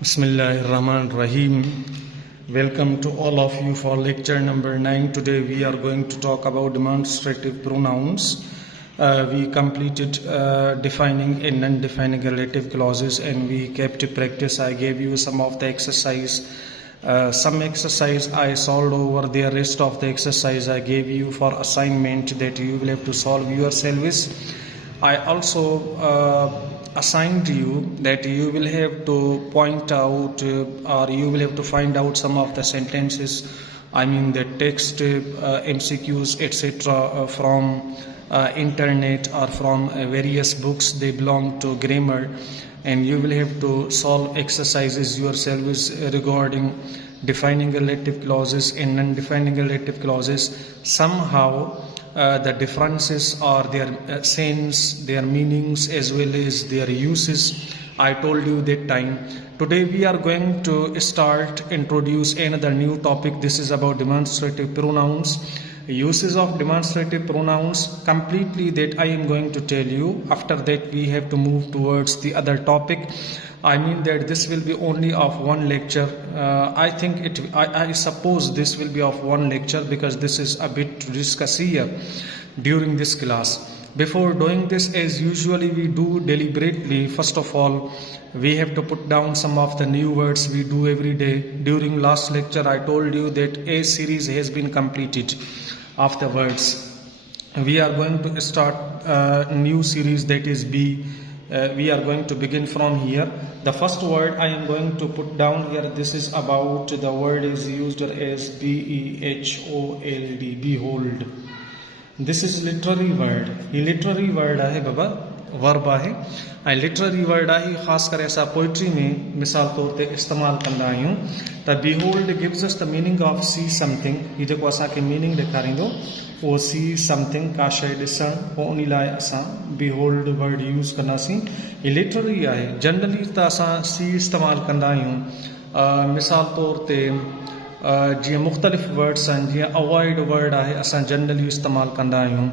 Bismillahirrahmanirrahim. Welcome to all of you for lecture number 9. Today we are going to talk about demonstrative pronouns. We completed defining and non-defining relative clauses, and we kept to practice. I gave you some of the exercise. Some exercise I solved over there. Rest of the exercise I gave you for assignment that you will have to solve yourselves. I also assigned you that you will have to point out or you will have to find out some of the sentences, the text, MCQs, etc. From internet or from various books. They belong to grammar, and you will have to solve exercises yourselves regarding defining relative clauses and non-defining relative clauses. Somehow the differences are their sense, their meanings, as well as their uses. I told you that time. Today we are going to introduce another new topic. This is about demonstrative pronouns. Uses of demonstrative pronouns completely that I am going to tell you. After that we have to move towards the other topic. That this will be only of one lecture. I suppose this will be of one lecture because this is a bit to discuss here during this class. Before doing this, as usually we do deliberately, first of all we have to put down some of the new words we do every day. During last lecture I told you that A series has been completed. Afterwards we are going to start a new series, that is B. We are going to begin from here. The first word I am going to put down here, this is about, the word is used as behold, behold. This is literary word. ये literary word है बाबा, verb है. ऐं literary word है, ख़ास करे असां poetry में मिसाल तौर ते इस्तेमाल कंदा आहियूं. त behold gives us the meaning of see something. ये जेको असांखे meaning ॾेखारींदो उहो see something, का शइ ॾिसण, पोइ उन लाइ असां behold word यूज़ कंदासीं. ये literary आहे. जनरली त असां see इस्तेमाल कंदा आहियूं. मिसाल तौर ते जीअं मुख़्तलिफ़ वर्ड्स आहिनि, जीअं अवॉइड वर्ड आहे, असां जनरली इस्तेमाल कंदा आहियूं.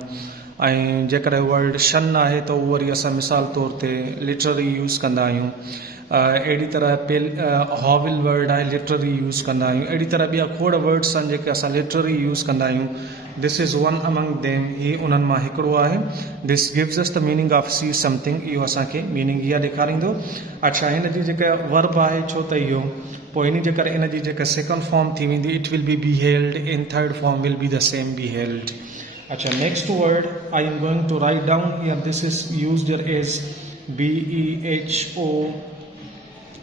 ऐं जेकॾहिं वर्ड शन आहे त उहो वरी असां मिसाल तौर ते लिटररी यूज़ कंदा आहियूं. अहिड़ी तरह हॉविल वर्ड आहे, लिटररी यूज़ कंदा आहियूं. अहिड़ी तरह ॿिया खोड़ वर्ड्स आहिनि जेके असां लिटररी यूज़ कंदा आहियूं. This is one among them. ही उन्हनि मां हिकिड़ो आहे. This gives us the meaning of see something. इहो असांखे मीनिंग इहा ॾेखारींदो. अच्छा, हिन जी जेका वर्ब आहे, छो त इहो पोइ इन जे करे इन जी जेका सेकंड फॉर्म थी वेंदी, it will be beheld, in third form will be the same beheld. अच्छा, next word I am going to write down here. This is used as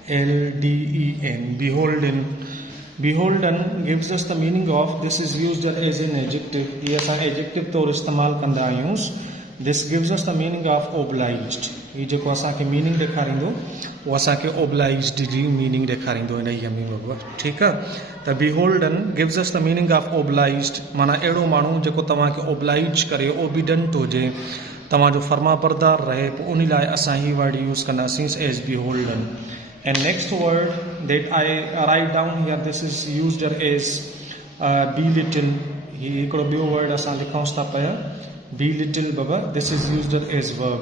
BEHOLDEN, beholden. Beholden gives us the meaning of, this is used as an adjective. ये असां adjective तौर इस्तेमाल कंदा आहियूं. This gives us the meaning of obliged. ये जेको असांखे meaning ॾेखारींदो उहो असांखे obliged जी meaning ॾेखारींदो हिन ई में बराबरि. ठीकु आहे. त beholden gives us the meaning of obliged. माना अहिड़ो माण्हू जेको तव्हांखे oblige करे, obedient हुजे, तव्हांजो फर्मा बरदार रहे, पोइ उन लाइ असां ही वर्ड यूज़ कंदासीं as beholden. And next word that I write down here, this is used as belittle. ही हिकिड़ो ॿियो वर्ड असां लिखूं था पिया, belittle Baba. This is used as verb.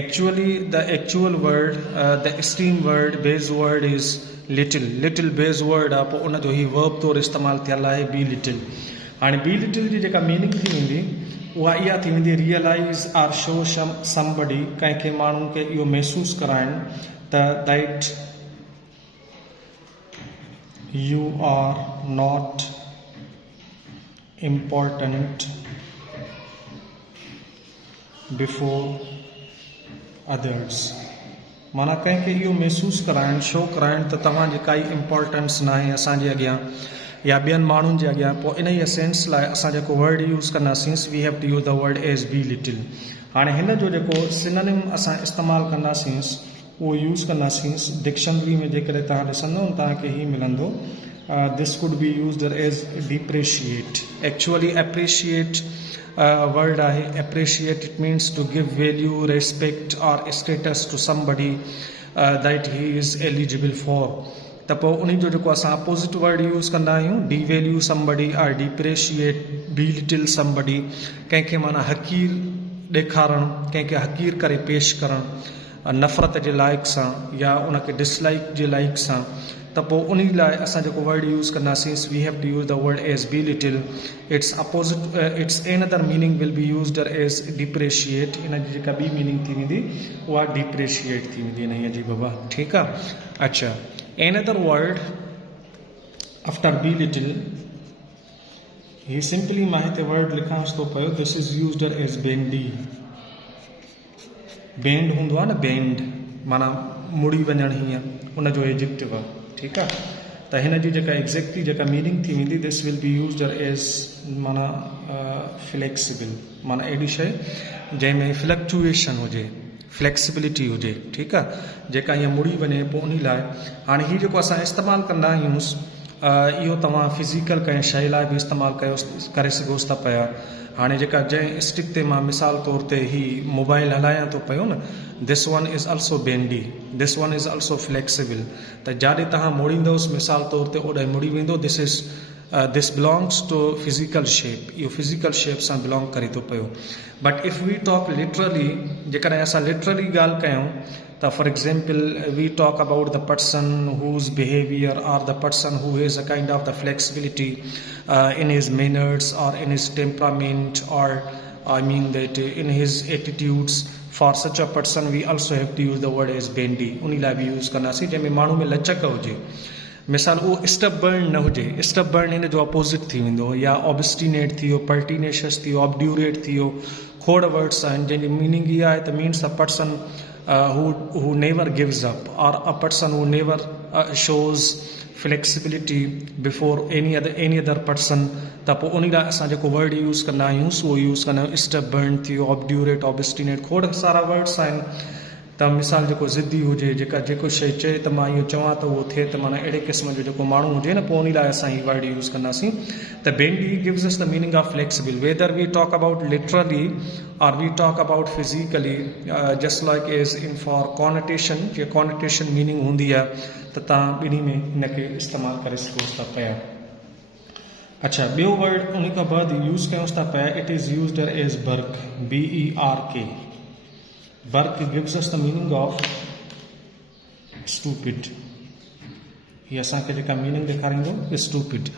Actually the actual word, the esteem word, base word is little. Little base word आहे, पोइ उन जो ही verb तौर इस्तेमाल थियल आहे belittle. हाणे belittle जी जेका मीनिंग थी वेंदी उहा इहा थी वेंदी, रियलाइज़ आर शो somebody, कंहिंखे माण्हू खे इहो महसूसु कराइणु त that you are not important before others. माना कंहिंखे इहो महसूसु कराइणु, शो कराइणु त तव्हांजी काई इम्पोर्टेंस न आहे असांजे अॻियां या ॿियनि माण्हुनि जे अॻियां. पोइ इन ई सेंस लाइ असां जेको वर्ड यूज़ कंदासीं, we have to use the word as belittle. हाणे हिन जो जेको सिनोनिम असां इस्तेमालु कंदासीं उहो यूज़ कंदासीं डिक्शनरी में. जेकॾहिं तव्हां ॾिसंदो तव्हांखे ही मिलंदो. This could be used as depreciate. Actually appreciate word आहे. Appreciate it means to give value, respect और status to somebody that he is eligible for. त पोइ उन जो जेको असां अपोज़िट वर्ड यूज़ कंदा आहियूं, डी वैल्यू समबडी और डिप्रेशिएट, belittle somebody. कंहिंखे माना हक़ीर ॾेखारणु, कंहिंखे हक़ीर करे पेश करणु. नफ़रत जे लाइक़ सां या उनखे डिसलाइक जे लाइक़ सां, त पोइ उन लाइ असां जेको वर्ड यूज़ कंदासीं, we have to use the word as belittle. It's opposite, it's another meaning will be used as depreciate. इन जी जेका ॿी मीनिंग थी वेंदी उहा डिप्रेशिएट थी वेंदी इन जी बाबा. ठीकु आहे. अच्छा, another word after belittle, ही सिंपली मां हिते वर्ड लिखांसि थो पियो. This is used as bendy. Bend हूंदो आहे न, बेंड माना मुड़ी वञणु, हीअं उनजो एडजेक्टिव आहे. ठीकु आहे. त हिन जी जेका एग्ज़ैक्टली जेका मीनिंग थी वेंदी, this will be used as माना फ्लैक्सिबल, माना अहिड़ी शइ जंहिंमें फ्लक्चुएशन हुजे, फ्लैक्सिबिलिटी हुजे. ठीकु आहे, जेका हीअं मुड़ी वञे. पोइ उन लाइ हाणे हीउ जेको असां इस्तेमालु कंदा आहियूं, इहो तव्हां फिज़िकल कंहिं शइ लाइ बि इस्तेमालु करे सघोसि था पिया. हाणे जेका जंहिं स्टिक ते मां मिसाल तौर ते ही मोबाइल हलायां थो पियो न, this one is also bendy, this one is also flexible. त जाॾे तव्हां मोड़ींदोसि मिसाल तौर ते ओॾे मुड़ी वेंदो. This belongs to physical shape. इहो फिज़िकल शेप सां बिलोंग करे थो पियो. But if we talk literally, जेकॾहिं असां लिटरली ॻाल्हि कयूं त for example we talk about the person whose behavior or the person who has a kind of the flexibility in his manners or in his temperament, or I mean that in his attitudes. For such a person we also have to use the word as bendy. उन लाइ बि use कंदासीं जंहिंमें माण्हू में लचक हुजे. मिसाल उहो स्टबर्न न हुजे. स्टबर्न हिन जो अपोज़िट थी वेंदो, या ऑब्स्टिनेट थी वियो, पर्टिनेशियस थी वियो, ऑब्ड्यूरेट थी वियो. खोड़ वर्ड्स आहिनि जंहिंजी मीनिंग इहा आहे त means a person who never gives up, or a person who never shows flexibility before any other person. त पोइ उन लाइ असां जेको वर्ड यूज़ कंदा आहियूं उहो यूज़ कंदा आहियूं स्टबर्न थी वियो, ऑब्ड्यूरेट, ऑब्स्टिनेट. खोड़ सारा वर्ड्स आहिनि. त मिसाल जेको ज़िद्दी हुजे, जेको शइ चए त मां इहो चवां त उहो थिए, त माना अहिड़े क़िस्म जो जेको माण्हू हुजे न, पोइ उन लाइ असां हीउ वर्ड यूज़ कंदासीं. त bendy gives us the meaning of flexible. Whether we talk about literally or we talk about physically, just like as in for connotation. जे कॉनोटेशन मीनिंग हूंदी आहे त तव्हां ॿिन्ही में हिनखे इस्तेमालु करे सघोसि था पिया. अच्छा, ॿियो वर्ड उन खां बाद यूज़ कयूंसि था पिया. It is used as berk, BERK. Burke gives us the meaning of stupid. ये असांखे जेका मीनिंग ॾेखारींदो stupid,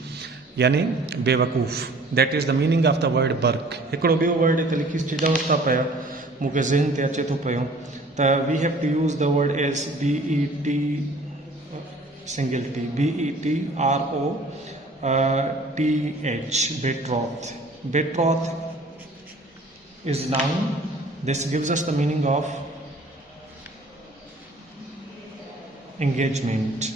यानी बेवकूफ़. That is the meaning of the word berk. हिकिड़ो ॿियो वर्ड हिते लिखी छॾियोसि था पिया, मूंखे ज़हन ते अचे थो पियो. त we have to use the word as BET single T, BETROTH. betroth. Betroth is noun. This gives us the meaning of engagement.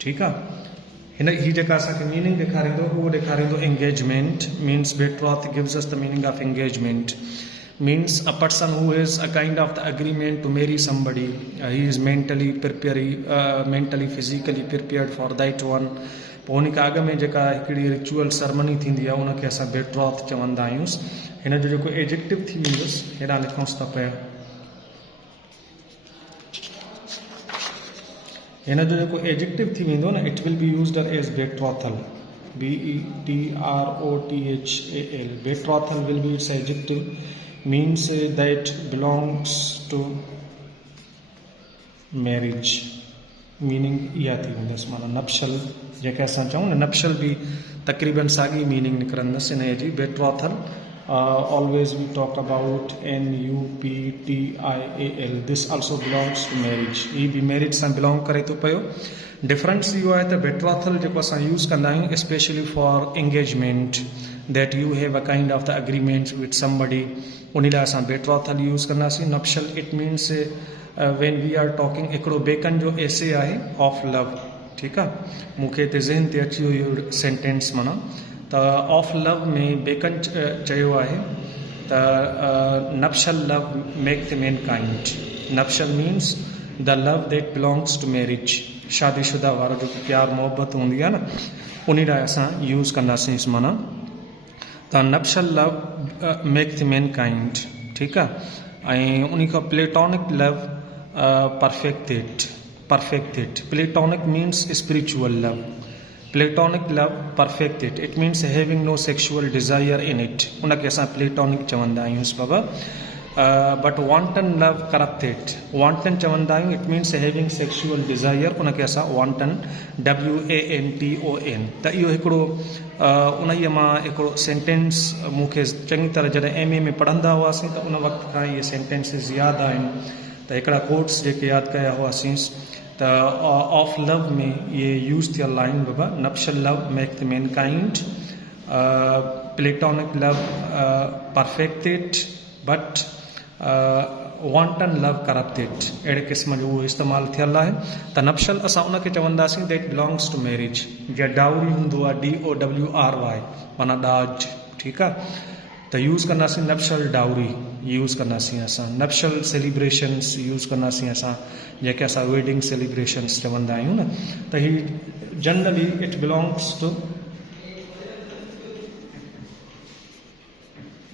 ठीकु आहे. ही जेका असांखे मीनिंग ॾेखारींदो उहो ॾेखारींदो engagement. Means betroth gives us the meaning of engagement. Means a person who has a kind of the agreement to marry somebody. He is mentally physically prepared for that one. पोइ उन खां अॻु में जेका हिकिड़ी ritual ceremony थींदी आहे उनखे असां बेट्रॉथ चवंदा आहियूं. हिन जो जेको एडजेक्टिव थी वेंदुसि हेॾा लिखूंसि था पिया. हिन जो जेको एडजेक्टिव थी वेंदो न, it will be used as betrothal, BETROTHAL. Betrothal will be its adjective. Means that belongs to marriage. Meaning इहा थी वेंदसि, माना नप्शल जंहिंखे असां चऊं न, नप्शल बि तक़रीबन साॻी मीनिंग निकिरंदसि हिन जी. बेट्रॉथल always we talk about NUPTIAL. This also belongs to marriage. ही भी marriage सां belong करे थो पियो. डिफरेंस इहो आहे त betrothal जेको असां यूज़ कंदा आहियूं especially for engagement, that you have a kind of the agreement with somebody. उन लाइ असां betrothal यूज़ कंदासीं. nuptial it means when we are talking. हिकिड़ो बेकन जो एसे आहे ऑफ लव. ठीकु आहे, मूंखे हिते ज़हन ते अची वियो इहो सेंटेंस. माना त ऑफ लव में बेकन चयो आहे त nuptial love make the mankind. Nuptial means the love that belongs to marriage. शादीशुदा वारो जेको प्यार मोहबत हूंदी आहे न, उन लाइ असां यूज़ कंदासीं. माना त nuptial love make the mankind. ठीकु आहे. ऐं उन खां platonic love perfected. Platonic means spiritual love. Platonic love perfected. It means having no sexual desire in it. उनखे असां प्लेटोनिक चवंदा आहियूं बाबा. But wanton love corrupted. wanton चवंदा आहियूं, it means having sexual desire, उनखे असां wanton WANTON। त इहो हिकिड़ो उन मां हिकिड़ो सेंटेंस मूंखे चङी तरह जॾहिं MA में पढ़ंदा हुआसीं त उन वक़्त खां इहे सेंटेंसिस यादि आहिनि। त हिकिड़ा कोट्स जेके यादि कया हुआसीं त ऑफ लव में इहे यूज़ थियल लाइन बाबा, nuptial love make the mankind, platonic love perfected but wanton love corrupted, अहिड़े क़िस्म जो उहो इस्तेमालु थियल आहे। त नप्शल असां उनखे चवंदासीं दैट बिलोंग्स टू मैरिज, जीअं डाउरी हूंदो आहे DOWRY माना ॾाज, ठीकु आहे। त यूज़ कंदासीं नप्शल डाउरी यूज़ कंदासीं असां, नप्शल सेलिब्रेशन्स यूज़ कंदासीं असां, जेके असां वेडिंग सेलिब्रेशन्स चवंदा आहियूं न। त ही generally it belongs to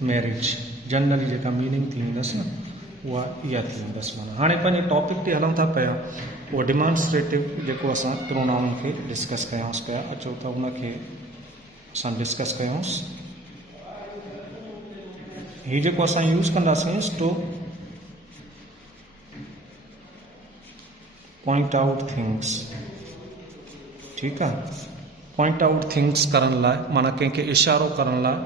marriage, generally जेका मीनिंग थी वेंदसि न उहा इहा थी वेंदसि। माना हाणे पंहिंजे टॉपिक ते हलूं था पिया, उहो डिमॉन्स्ट्रेटिव जेको असां प्रोनाउन खे डिस्कस कयूंसि पिया। अचो त उनखे असां डिस्कस कयूंसि। हीउ जेको असां यूज़ कंदासीं टू पॉइंट आउट थिंग्स, ठीकु आहे। पॉइंट आउट थिंग्स करण लाइ, माना कंहिंखे इशारो करण लाइ,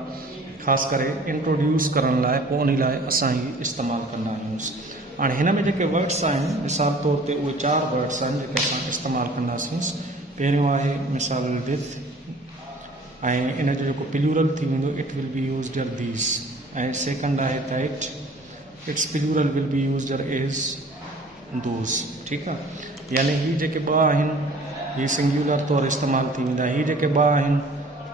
ख़ासि करे इंट्रोड्यूस करण लाइ, पोइ उन लाइ असां ही इस्तेमालु कंदा आहियूंसि। हाणे हिन में जेके वर्ड्स आहिनि, मिसाल तौर ते उहे 4 वर्ड्स आहिनि जेके असां इस्तेमालु कंदासीं। पहिरियों आहे मिसाल विथ, ऐं इन जो जेको प्लूरल थी वेंदो it will be used at these, ऐं सेकंड आहे that, its plural will be used as those, ठीकु आहे। यानी ही जेके 2 आहिनि ही सिंगुलर तौरु इस्तेमालु थी वेंदा, ही जेके 2 आहिनि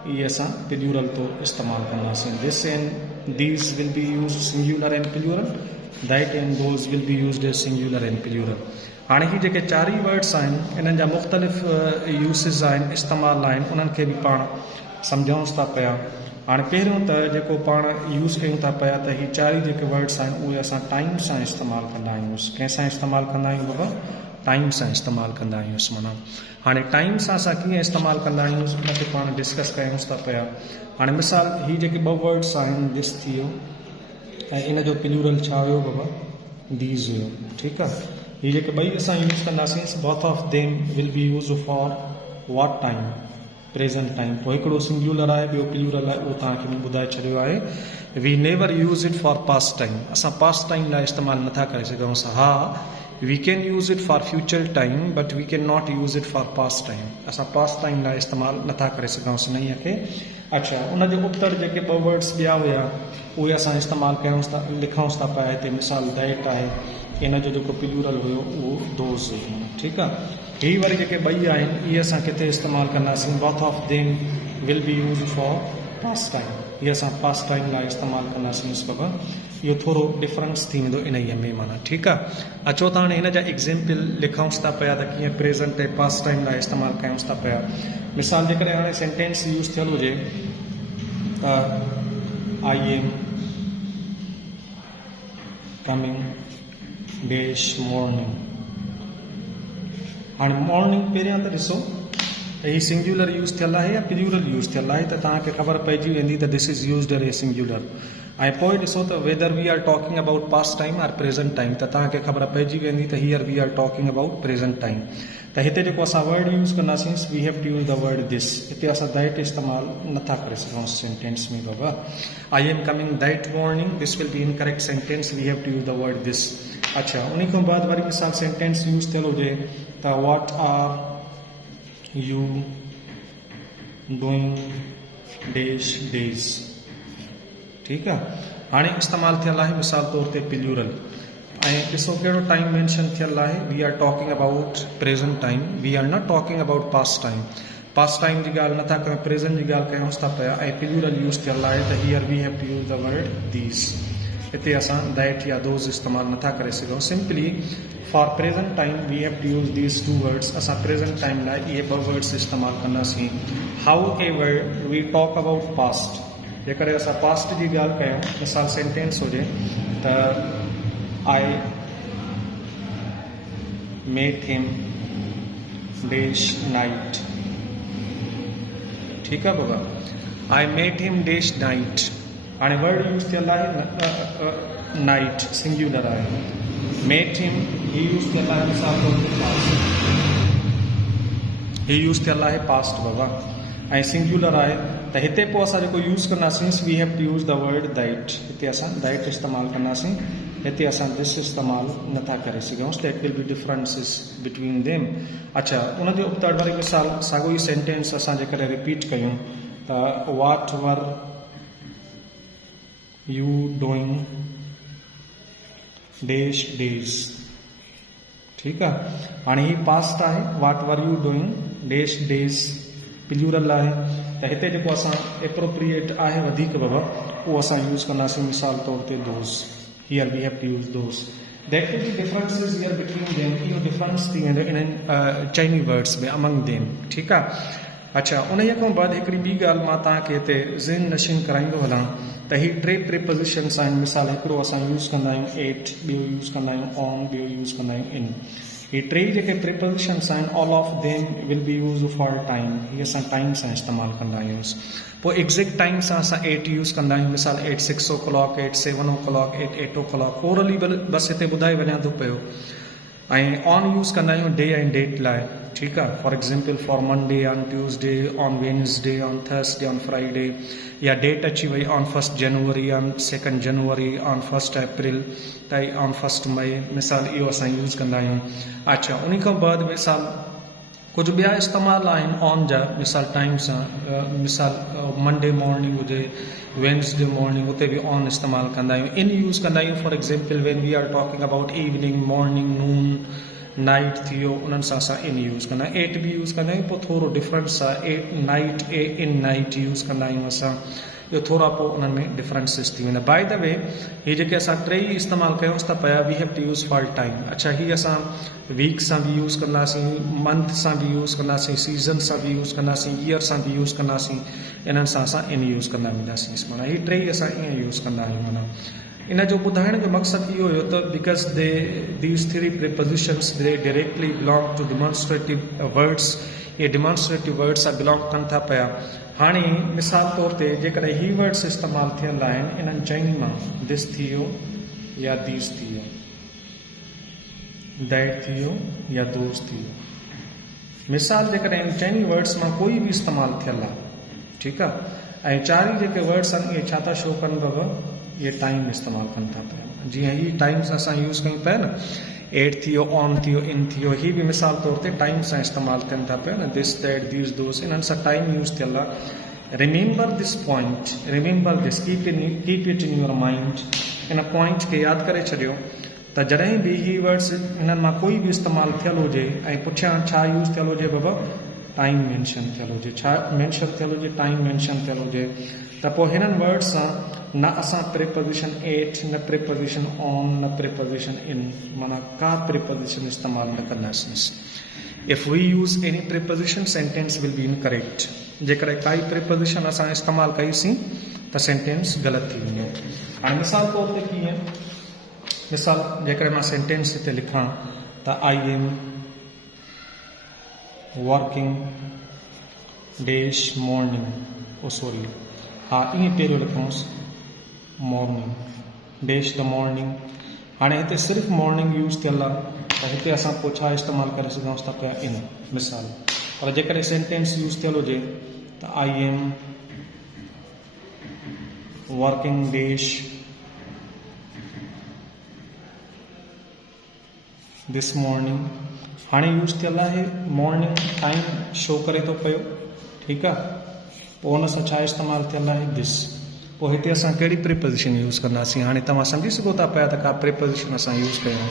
इहे असां प्लूरल तौरु इस्तेमालु कंदासीं। This and these will be use singular and plural, that and those will be used as singular and plural. हाणे ही जेके 4 ई वर्ड्स आहिनि, इन्हनि जा मुख़्तलिफ़ यूसिस आहिनि, इस्तेमालु आहिनि, उन्हनि खे बि पाण सम्झूंसि था पिया। हाणे पहिरियों त जेको पाण यूज़ कयूं था पिया त ही 4 ई जेके वर्ड्स आहिनि उहे असां टाइम सां इस्तेमालु कंदा आहियूंसि। कंहिंसां इस्तेमालु कंदा आहियूं बाबा? टाइम सां इस्तेमालु कंदा आहियूंसि। माना हाणे टाइम सां असां कीअं इस्तेमालु कंदा आहियूं उनखे पाण डिस्कस कयूंसि था पिया। हाणे मिसाल ही जेके 2 वर्ड्स आहिनि, दिस थी वियो, ऐं इन जो प्लूरल छा हुयो बाबा? दीज हुयो, ठीकु आहे। ही जेके 2 असां यूज़ कंदासीं, both of them will be use for what time? Present time. पोइ हिकिड़ो सिंगुलर आहे, ॿियो प्लूरल आहे, उहो तव्हांखे मां ॿुधाए छॾियो आहे। We never use it for past time, असां पास्ट टाइम लाइ इस्तेमालु नथा करे सघूं। हा, we can use it for future time but we cannot use it for past time, असां पास्ट टाइम लाइ इस्तेमालु नथा करे सघूंसि इन खे। अच्छा, उन जे उत्तर जेके 2 वर्ड्स ॿिया हुया उहे असां इस्तेमालु कयूंसि था, लिखूंसि था पिया हिते। मिसाल दैट आहे, इन जो जेको प्लूरल हुयो उहो दोज़ हुयो, ठीकु आहे। ही वरी जेके 2 आहिनि इहे असां किथे इस्तेमालु कंदासीं? Both of them will be use for past time, इहे असां पास्ट टाइम लाइ इस्तेमालु कंदासीं बाबा। इहो थोरो डिफरेंस थी वेंदो इन में, माना ठीकु आहे। अचो त हाणे हिन जा एग्ज़ाम्पल लिखूंसि था पिया त कीअं प्रेज़ेंट ऐं पास्ट टाइम लाइ इस्तेमालु कयूंसि था पिया। मिसाल जेकॾहिं हाणे सेंटेंस यूज़ थियल हुजे त I am coming dash morning. हाणे मॉर्निंग पहिरियां त ॾिसो त ही सिंगुलर यूज़ थियल आहे या प्लूरल यूज़ थियल आहे, त तव्हांखे ख़बर पइजी वेंदी त this is used as singular. ऐं पोइ ॾिसो त whether we are talking about past time or present time, त तव्हांखे ख़बर पइजी वेंदी त here we are talking about present time. त हिते जेको असां वर्ड यूज़ कंदासीं, we have to use the word this. हिते असां दैट इस्तेमालु नथा करे सघूं सेंटेंस में बाबा। I am coming that morning, this will be incorrect sentence, we have to use the word this. अच्छा, उन खां बाद वरी मिसाल सेंटेंस यूज़ थियल हुजे त what are you doing dash days, ठीकु आहे। हाणे इस्तेमालु थियल आहे मिसाल तौर ते प्लूरल, ऐं ॾिसो कहिड़ो टाइम मेंशन थियल आहे। We are talking about present time, we are not talking about past time. Past time जी ॻाल्हि नथा कयूं, प्रेज़ेंट जी ॻाल्हि कयूंसि था पिया, ऐं प्लूरल यूज़ थियल आहे त here we have to use the word these. हिते असां दैट या दोज़ इस्तेमालु नथा करे सघूं। Simply for present time we have to use these 2 words. असां प्रेज़ेंट टाइम लाइ इहे 2 वर्ड्स इस्तेमालु कंदासीं। However we talk about past, जेकॾहिं असां पास्ट जी ॻाल्हि कयूं, मिसाल सेंटेंस हुजे त I met him dash night, ठीकु आहे बाबा। I met him dash night. हाणे वर्ड यूज़ थियल आहे नाइट सिंगुलर आहे। मेट हिम ही यूज़ थियल आहे मिसाल तौर ते पास्ट, ही यूज़ थियल आहे पास्ट बाबा ऐं सिंगुलर आहे त हिते पोइ असां जेको यूज़ कंदासीं we have to use the word that. हिते असां दैट इस्तेमालु कंदासीं, हिते असां दिस इस्तेमालु नथा करे सघूं। That will be differences between them. अच्छा, उनजे उपतड़ वारी मिसाल साॻियो ई सेंटेंस असां जेकॾहिं रिपीट कयूं त what were you doing dash days, ठीकु आहे। हाणे ही पास्ट आहे, what were you doing dash days plural आहे, त हिते जेको असां एप्रोप्रिएट आहे वधीक बाबा उहो असां यूज़ कंदासीं मिसाल तौर ते those. Here we have to use those. That will be differences here between them. इहो डिफरेंस थी वेंदो इन्हनि चाइनी वर्ड्स में अमंग देम, ठीकु आहे। अच्छा, उन खां बाद हिकिड़ी ॿी ॻाल्हि मां तव्हांखे हिते ज़हन नशीन कराईंदो हलां त ही 3 प्रीपोजिशन्स आहिनि। मिसाल हिकिड़ो असां यूज़ कंदा आहियूं एट, ॿियो यूज़ कंदा आहियूं ऑन, ॿियो यूज़ कंदा आहियूं इन। ही 3 जेके प्रीपोजिशन्स आहिनि all of them will be use for time. हीअ असां टाइम सां इस्तेमालु कंदा आहियूं। पोइ एग्ज़ैक्ट टाइम सां असां 8 यूज़ कंदा आहियूं। मिसाल 8 6 o'clock, 8 7 o'clock, 8 8 o'clock। ओरली बसि हिते ॿुधाए वञा थो पियो। ऐं ऑन यूज़ कंदा आहियूं डे ऐं डेट लाइ, ठीकु आहे। For example for Monday, on Tuesday, on Wednesday, on Thursday, on Friday, या डेट अची वई on 1 January, on 2 January, on 1 अप्रैल, त ऑन 1 मई। मिसाल इहो असां यूज़ कंदा आहियूं। अच्छा, उन खां बाद मिसाल कुझु ॿिया इस्तेमालु आहिनि ऑन जा मिसाल टाइम सां। मिसाल मंडे मॉर्निंग हुजे, वेडनेसडे मॉर्निंग, उते बि ऑन इस्तेमालु कंदा आहियूं। इन यूज़ कंदा आहियूं for example when we are talking about evening, morning, noon, night थी वियो, उन्हनि सां असां इन यूज़ कंदा आहियूं। 8 बि यूज़ कंदा आहियूं, पोइ थोरो डिफरेंस आहे। 8 night, A in night use कंदा आहियूं असां। इहो थोरा पोइ उन्हनि में डिफरेंसिस थी वेंदा। बाय द वे हीअ जेके असां 3 इस्तेमालु कयूंसि था पिया, we have to use for time. अच्छा, हीअ असां वीक सां बि यूज़ कंदासीं, मंथ सां बि यूज़ कंदासीं, सीज़न सां बि यूज़ कंदासीं, ईयर सां बि यूज़ कंदासीं। इन्हनि सां असां इन यूज़ कंदा वेंदासीं। माना हीअ 3 असां ईअं यूज़ कंदा आहियूं। माना इन जो ॿुधाइण जो मक़सदु इहो हुयो त because these 3 prepositions they directly belong to demonstrative words. ये डिमॉन्स्ट्रेटिव वर्ड्स सां बिलोंग कनि था पिया। हाणे मिसाल तौर ते जेकॾहिं ही वर्ड्स इस्तेमालु थियल आहिनि इन्हनि चाइनी मां, दिस थी वियो या दीस थी वियो, दैट थी वियो या दोस थी वियो। मिसाल जेकॾहिं चाइनी वर्ड्स मां कोई बि इस्तेमालु थियल आहे, ठीकु आहे। ऐं 4 जेके वर्ड्स आहिनि इहे छा था शो कनि बाबा, इहे टाइम इस्तेमालु कनि था पिया। जीअं ही टाइम सां असां यूज़ कयूं पिया न, 8 थी वियो, ऑन थी वियो, इन थी वियो, ही बि मिसाल तौर ते टाइम सां इस्तेमालु थियनि था पिया न। दिस, दैट, दीस, दोस, इन्हनि सां टाइम यूज़ थियल आहे। Remember this point, remember this, keep it in your mind. In point खे यादि करे छॾियो त जॾहिं बि ही वर्ड्स हिननि मां कोई बि इस्तेमालु थियल हुजे ऐं पुठियां छा यूज़ थियल हुजे बाबा, टाइम मेंशन थियल हुजे। छा मेंशन थियल हुजे, टाइम मेंशन थियल हुजे, त पोइ हिननि वर्ड्स सां न असां प्रीपोजिशन 8, न प्रीपोजिशन ऑन, न प्रीपोजिशन इन, माना का प्रीपोजिशन इस्तेमालु न कंदासीं। If we use any preposition sentence will be incorrect. जेकॾहिं काई प्रीपोजिशन असां इस्तेमालु कईसीं त सेंटेंस ग़लति थी वेंदो। हाणे मिसाल तौर ते कीअं, मिसाल जेकॾहिं मां सेंटेंस हिते लिखां त I am working dash morning, oh sorry, हा ईअं पहिरियों लिखूंसि मॉर्निंग डैश द मॉर्निंग। हाणे हिते सिर्फ़ु मॉर्निंग यूज़ थियल आहे त हिते असां पोइ छा इस्तेमालु करे सघूं था पिया, इन मिसाल। पर जेकॾहिं सेंटेंस यूज़ थियल हुजे त I am working dash this morning. हाणे यूज़ थियल आहे मॉर्निंग, टाइम शो करे थो पियो, ठीकु आहे। पोइ हुन सां छा इस्तेमालु थियल आहे, दिस। पोइ हिते असां कहिड़ी प्रीपोजिशन यूज़ कंदासीं, हाणे तव्हां सम्झी सघो था पिया त का प्रीपोजिशन असां यूज़ कयूं।